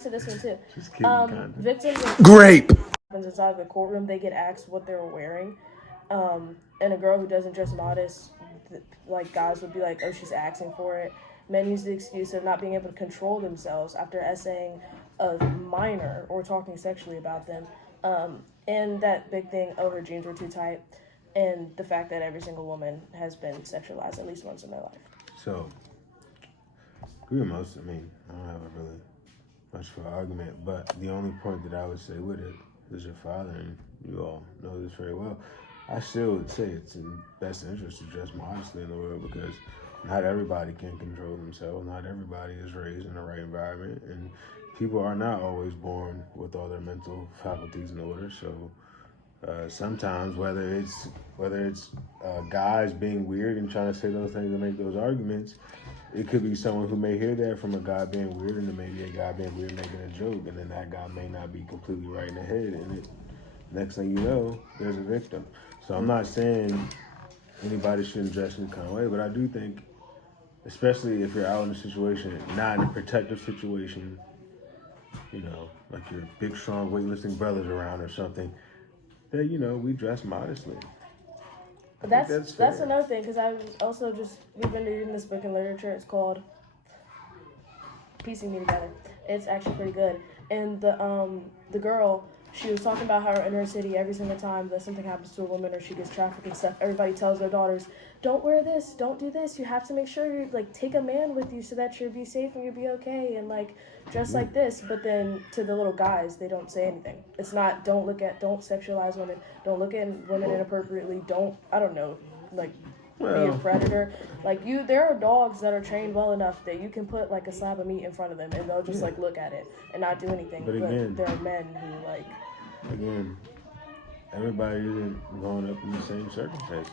to this one too. Just kidding, kind of. Victims Grape. happens inside the courtroom, they get asked what they were wearing. And a girl who doesn't dress modest, like guys would be like, oh, she's asking for it. Men use the excuse of not being able to control themselves after essaying a minor or talking sexually about them. And that big thing, oh, her jeans were too tight. And the fact that every single woman has been sexualized at least once in their life. So, agree with most. I mean, I don't have a really much for argument, but the only point that I would say with it is your father, and you all know this very well. I still would say it's in best interest to dress modestly in the world because not everybody can control themselves. Not everybody is raised in the right environment, and people are not always born with all their mental faculties in order. So sometimes, whether it's guys being weird and trying to say those things and make those arguments, it could be someone who may hear that from a guy being weird, and then maybe a guy being weird making a joke, and then that guy may not be completely right in the head, and it next thing you know, there's a victim. So I'm not saying anybody shouldn't dress in the kind of way, but I do think, especially if you're out in a situation, not in a protective situation, you know, like your big, strong, weightlifting brothers around or something, that, you know, we dress modestly. But that's another thing, because I was also we've been reading this book in literature. It's called Piecing Me Together. It's actually pretty good. And the girl, she was talking about how in her city, every single time that something happens to a woman or she gets trafficked and stuff, everybody tells their daughters, don't wear this, don't do this. You have to make sure you like take a man with you so that you'll be safe and you'll be okay, and like dress like this. But then to the little guys, they don't say anything. It's not don't sexualize women, don't look at women inappropriately, I don't know, like be a predator. Like there are dogs that are trained well enough that you can put like a slab of meat in front of them and they'll just like look at it and not do anything. But again, there are men who like. Again, everybody isn't growing up in the same circumstances.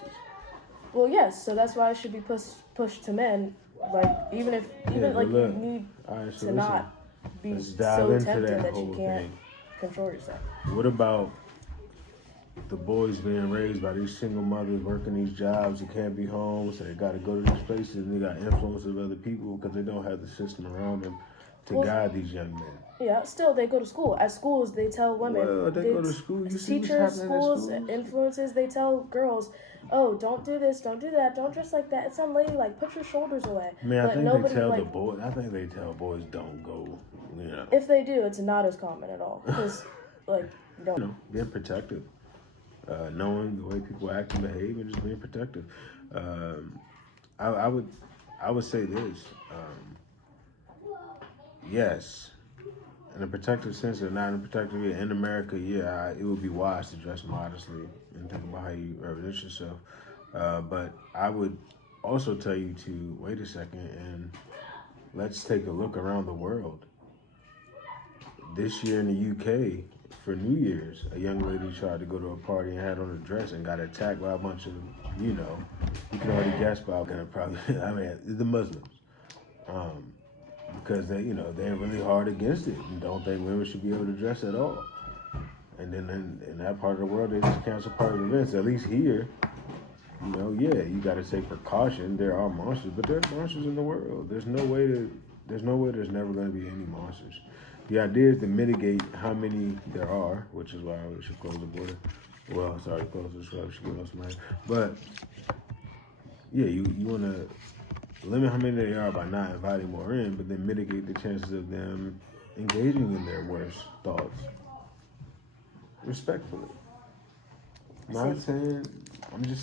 Well, yes, so that's why it should be pushed to men. Like even you need to not be so tempted that you can't control yourself. What about the boys being raised by these single mothers working these jobs? They can't be home, so they got to go to these places, and they got influence of other people because they don't have the system around them to guide these young men. Yeah, still they go to school. At schools, they tell women. Well, they go to school. You see teachers, schools, influences. They tell girls, "Oh, don't do this, don't do that, don't dress like that. It's unladylike. Put your shoulders away." Man, I think they tell the boys. I think they tell boys don't go. You know. If they do, it's not as common at all because, like, you don't. You know, being protective, knowing the way people act and behave, and just being protective. I would say this. Yes, in a protective sense or not in a protective way, in America, yeah, it would be wise to dress modestly and think about how you represent yourself. But I would also tell you to wait a second and let's take a look around the world. This year in the UK, for New Year's, a young lady tried to go to a party and had on a dress and got attacked by a bunch of, you can already guess by gonna probably, the Muslims. Because they're really hard against it and don't think women should be able to dress at all. And then in that part of the world, they just cancel part of the events. At least here, you got to take precaution. There are monsters, but there are monsters in the world. There's no way there's never going to be any monsters. The idea is to mitigate how many there are, which is why we should close the border. Well, sorry, close the shrub, should give us money. But yeah, you want to limit how many there are by not inviting more in, but then mitigate the chances of them engaging in their worst thoughts. Respectfully. I'm just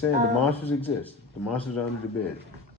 saying the monsters exist. The monsters are under the bed.